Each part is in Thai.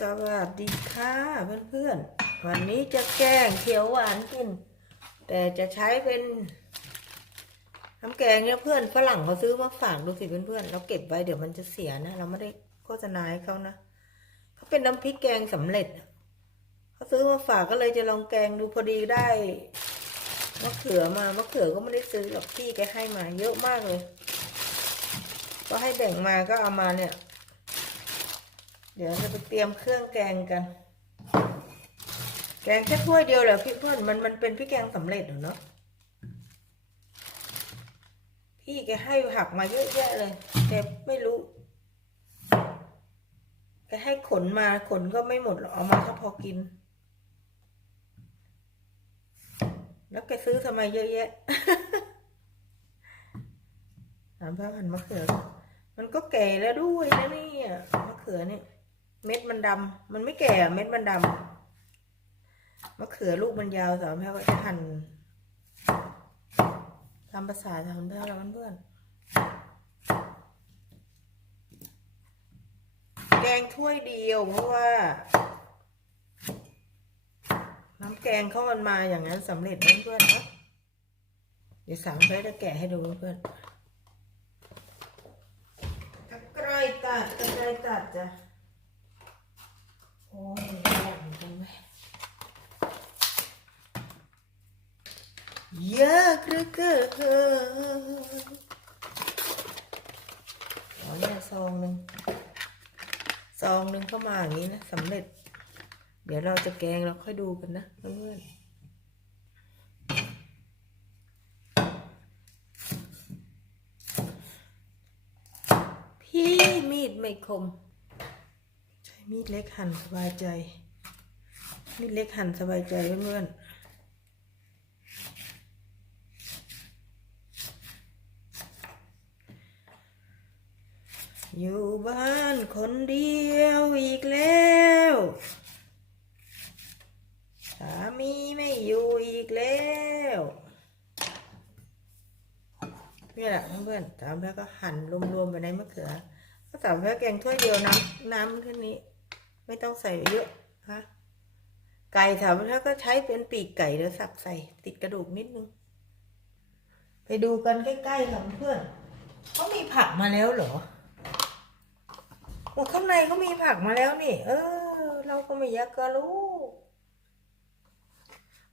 สวัสดีค่ะเพื่อนๆ วันนี้จะแกงเขียวหวานกิน แต่จะใช้เป็นน้ำแกงเนี่ยเพื่อนฝรั่งเขาซื้อมาฝากดูสิเพื่อนๆเราเก็บไว้เดี๋ยวมันจะเสียนะ เราไม่ได้โฆษณาให้เขานะเขาเป็นน้ำพริกแกงสำเร็จเขาซื้อมาฝากก็เลยจะลองแกงดูพอดีได้มะเขือมามะเขือก็ไม่ได้ซื้อหรอกพี่แกให้มาเยอะมากเลย ก็ให้แบ่งมาก็เอามาเนี่ย เดี๋ยวจะไปเตรียมเครื่องแกงกัน แกงแค่ถ้วยเดียวแหละพี่เพื่อนมันมันเป็นพี่แกงสำเร็จเหรอเนาะพี่แกให้ผักมาเยอะแยะเลยแกไม่รู้แกให้ขนมาขนก็ไม่หมดหรอกเอามาแค่พอกิน แล้วแกซื้อทำไมเยอะแยะถามพระพันมะเขือ มันก็แก่แล้วด้วยนะเนี่ยมะเขือเนี่ย เม็ดมันดำมันไม่แก่เม็ดมันดำมะเขือลูกมันยาวสามแพรก็จะหั่นตามภาษาสามแพรเราเพื่อนแกงถ้วยเดียวเพราะว่า น้ำแกงเขามันมาอย่างนั้นสำเร็จเพื่อนๆนะเดี๋ยวสามแพรจะแกะให้ดูเพื่อนตะไคร้ตัดตะไคร้ตัดจ้ะ โอ้ยแย่เหมือนกันเว้ยเยอะเหลือเกินอ๋อเนี่ยซองหนึ่งซองหนึ่งเข้ามาอย่างนี้นะสำเร็จ เดี๋ยวเราจะแกงเราค่อยดูกันนะเพื่อนๆพี่มีดไม่คม มีดเล็กหั่นสบายใจ มีดเล็กหั่นสบายใจเพื่อนๆ อยู่บ้านคนเดียวอีกแล้วสามีไม่อยู่อีกแล้วนี่แหละเพื่อนๆสามแล้วก็หั่นรวมๆไปในมะเขือก็สามแพ้แกงถ้วยเดียวน้ำน้ำแค่นี้ ไม่ต้องใส่เยอะฮะไก่สามแพ้ก็ใช้เป็นปีกไก่แล้วสับใส่ติดกระดูกนิดนึง ไปดูกันใกล้ๆค่ะเพื่อนเขามีผักมาแล้วเหรอโอ้ข้างในเขามีผักมาแล้วนี่ เออ เราก็ไม่อยากจะรู้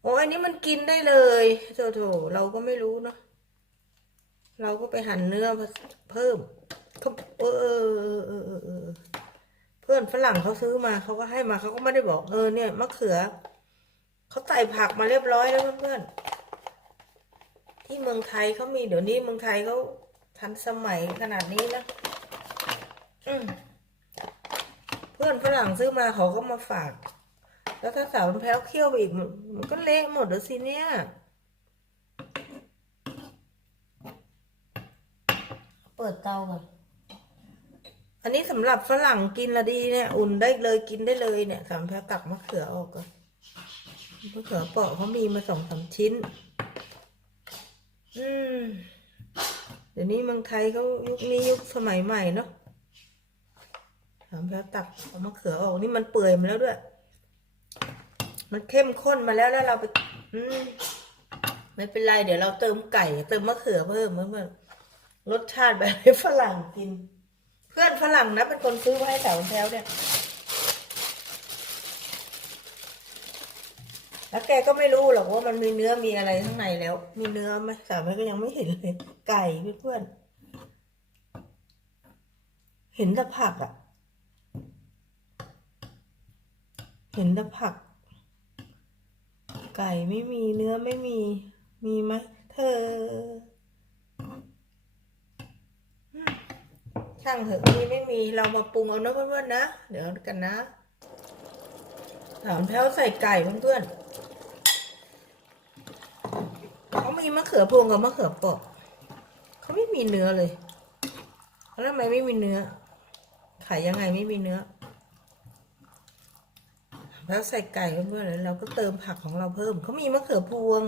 โอ้อันนี้มันกินได้เลยโถโถเราก็ไม่รู้เนาะเราก็ไปหั่นเนื้อเพิ่มเขาเออเออเออเออ เพื่อนฝรั่งเขาซื้อมาเขาก็ให้มาเขาก็ไม่ได้บอกเออเนี่ยมะเขือเขาใส่ผักมาเรียบร้อยแล้วเพื่อนๆที่เมืองไทยเขามีเดี๋ยวนี้เมืองไทยเขาทันสมัยขนาดนี้นะอืมเพื่อนฝรั่งซื้อมาเขาก็มาฝาก แล้วถ้าสาวมันแพ้วเคี่ยวไปอีกมันก็เละหมดแล้วสิเนี่ยเปิดเตาก่อน อันนี้สำหรับฝรั่งกินละดีเนี่ย อุ่นได้เลยกินได้เลยเนี่ยสามแพ้ตักมะเขือออกก่อนมะเขือเปราะเขามีมาสองสามชิ้น อืมเดี๋ยวนี้เมืองไทยเขายุคนี้ยุคสมัยใหม่เนาะสามแพ้ตักเอามะเขือออกนี่มันเปื่อยมาแล้วด้วย มันเข้มข้นมาแล้วแล้วเราไป อืมไม่เป็นไร เดี๋ยวเราเติมไก่ เติมมะเขือเพิ่มเพื่อรสชาติแบบฝรั่งกิน เพื่อนฝรั่งนะเป็นคนซื้อมาให้สาวแถวเนี่ย แล้วแกก็ไม่รู้หรอกว่ามันมีเนื้อมีอะไรข้างในแล้ว มีเนื้อไหมสาวแม่ก็ยังไม่เห็นเลย ไก่เพื่อนเห็นแต่ผักอะ เห็นแต่ผัก ไก่ไม่มีเนื้อไม่มี มีไหมเธอ ช่างเถอะมีไม่มีเรามาปรุงเอานะเพื่อนๆนะ เดี๋ยวกันนะสามแพ้วใส่ไก่เพื่อนๆเขามีมะเขือพวงกับมะเขือเปราะเขาไม่มีเนื้อเลยแล้วทำไมไม่มีเนื้อขายยังไงไม่มีเนื้อ แล้วใส่ไก่เพื่อนๆแล้วเราก็เติมผักของเราเพิ่มเขามีมะเขือพวง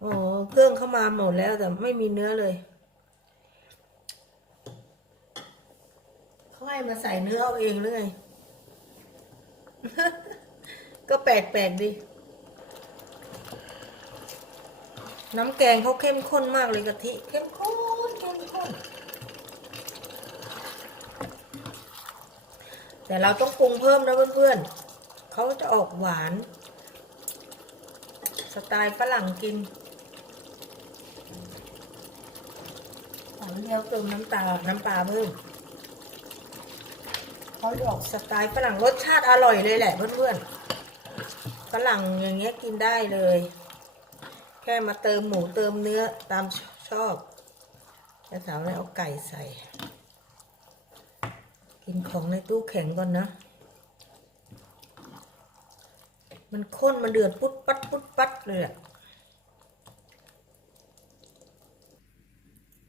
โอ้เครื่องเข้ามาหมดแล้วแต่ไม่มีเนื้อเลย เขาให้ มาใส่เนื้อเอาเองหรือไง ก็แปลกๆดี น้ำแกงเขาเข้มข้นมากเลยกะทิ เข้มข้นเข้มข้น แต่เราต้องปรุงเพิ่มนะเพื่อนๆ เขาจะออกหวาน สไตล์ฝรั่งกินหวานแล้วเติมน้ำตาลน้ำปลาเพิ่ม เขาออกสไตล์ฝรั่งรสชาติอร่อยเลยแหละเพื่อนๆฝรั่งอย่างเงี้ยกินได้เลย แค่มาเติมหมูเติมเนื้อตามชอบแล้วสาวเลยเอาไก่ใส่ กินของในตู้แข็งก่อนนะ มันข้นมันเดือดปุ๊ดปัดปุ๊ดปัดเลยอะ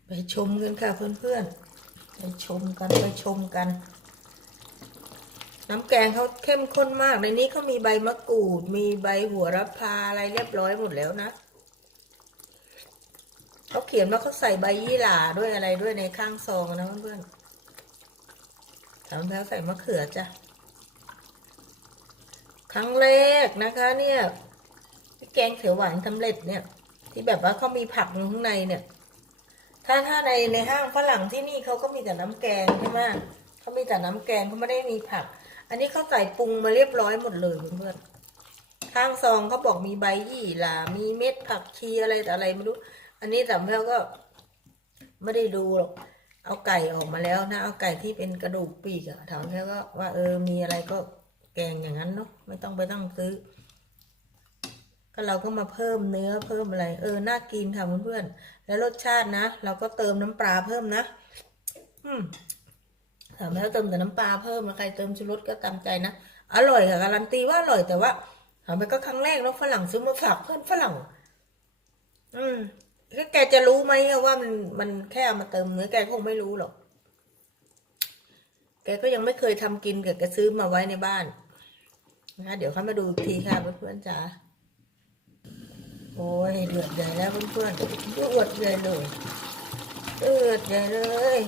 ไปชมกันค่ะเพื่อนๆ ไปชมกันไปชมกัน น้ำแกงเขาเข้มข้นมาก ในนี้เขามีใบมะกรูด มีใบหัวระพาอะไรเรียบร้อยหมดแล้วนะเขาเขียนว่าเขาใส่ใบยี่หร่าด้วยอะไรด้วยในข้างซองนะเพื่อนๆทำแล้วใส่มะเขือจ้ะ ครั้งแรกนะคะ เนี่ยแกงเขียวหวานสำเร็จเนี่ย ที่แบบว่าเขามีผักอยู่ข้างในเนี่ย ถ้าถ้าในในห้างฝรั่งที่นี่เขาก็มีแต่น้ำแกงใช่ไหมเขามีแต่น้ำแกงเขาไม่ได้มีผัก อันนี้เขาใส่ปรุงมาเรียบร้อยหมดเลยเพื่อนๆข้างซองเขาบอกมีใบยี่หร่ามีเม็ดผักชีอะไรแต่อะไรไม่รู้ อันนี้สำเพ็ก็ไม่ได้ดูหรอก เอาไก่ออกมาแล้วนะ เอาไก่ที่เป็นกระดูกปีกอะถามแค่ก็ว่าเออ มีอะไรก็แกงอย่างนั้นเนาะ ไม่ต้องไปตั้งซื้อ ก็เราก็มาเพิ่มเนื้อเพิ่มอะไร เออ น่ากินค่ะเพื่อนๆ แล้วรสชาตินะ เราก็เติมน้ำปลาเพิ่มนะ อืม ถามแล้วเติมแต่น้ำปลาเพิ่มนะใครเติมชูรสก็ตามใจนะ อร่อยค่ะการันตีว่าอร่อยแต่ว่าถามไปก็ครั้งแรกแล้วฝรั่งซื้อมาฝากเพื่อนฝรั่ง อืมแล้วแกจะรู้ไหมว่ามันมันแค่มาเติมเนื้อแกคงไม่รู้หรอก แกก็ยังไม่เคยทำกินแกก็ซื้อมาไว้ในบ้านนะคะเดี๋ยวเข้ามาดูทีค่ะเพื่อนๆจ๋าโอ้ยเดือดใหญ่แล้วเพื่อนๆเดือดใหญ่เลยเดือดใหญ่เลย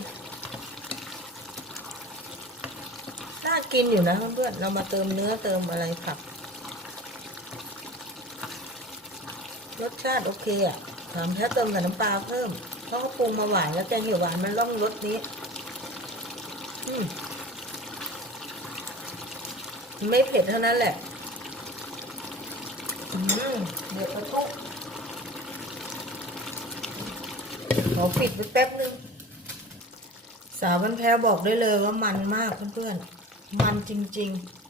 น่ากินอยู่นะเพื่อนๆเรามาเติมเนื้อเติมอะไรผัก รสชาติโอเคอะถามแค่เติมกับน้ำปลาเพิ่ม เพราะเขาปรุงมาหวานแล้วแกงเขียวหวานมันร่องรสนี้ อืมไม่เผ็ดเท่านั้นแหละ อืมเดี๋ยวเราต้องขอปิดไปแป๊บนึง สาวบันแพ้บอกได้เลยว่ามันมากเพื่อนๆ มันจริง ๆ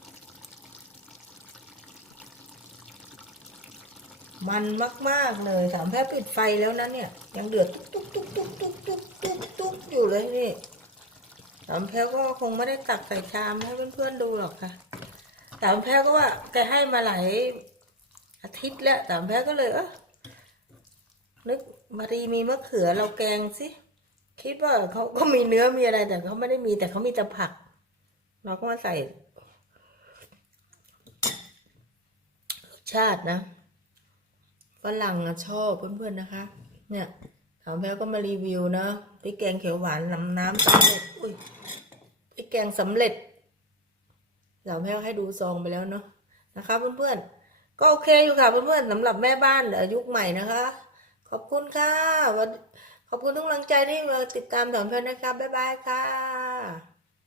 มันมากๆเลยถามแพ้ปิดไฟแล้วนะเนี่ย ยังเดือดตุ๊กตุ๊กตุ๊กตุ๊กตุ๊กตุ๊กตุ๊กอยู่เลยนี่ถามแพ้ก็คงไม่ได้ตักใส่ชามให้เพื่อนๆดูหรอกค่ะถามแพ้ก็ว่าแกให้มาหลายอาทิตย์แล้วถามแพ้ก็เลยเออนึกมารีมีมะเขือเราแกงสิคิดว่าเขาก็มีเนื้อมีอะไรแต่เขาไม่ได้มีแต่เขามีแต่ผัก เราก็มาใส่รสชาตินะฝรั่งอะชอบเพื่อนๆนะคะ เนี่ยถามแพ้ก็มารีวิวนะพริกแกงเขียวหวานน้ำน้ำสำเร็จอุ้ยพริกแกงสำเร็จถามแพ้ให้ดูซองไปแล้วเนาะนะคะเพื่อนๆก็โอเคอยู่ค่ะเพื่อนๆสำหรับแม่บ้านยุคใหม่นะคะ ขอบคุณค่ะขอบคุณทุกกำลังใจที่มาติดตามถามแพ้นะคะบ๊ายบายค่ะ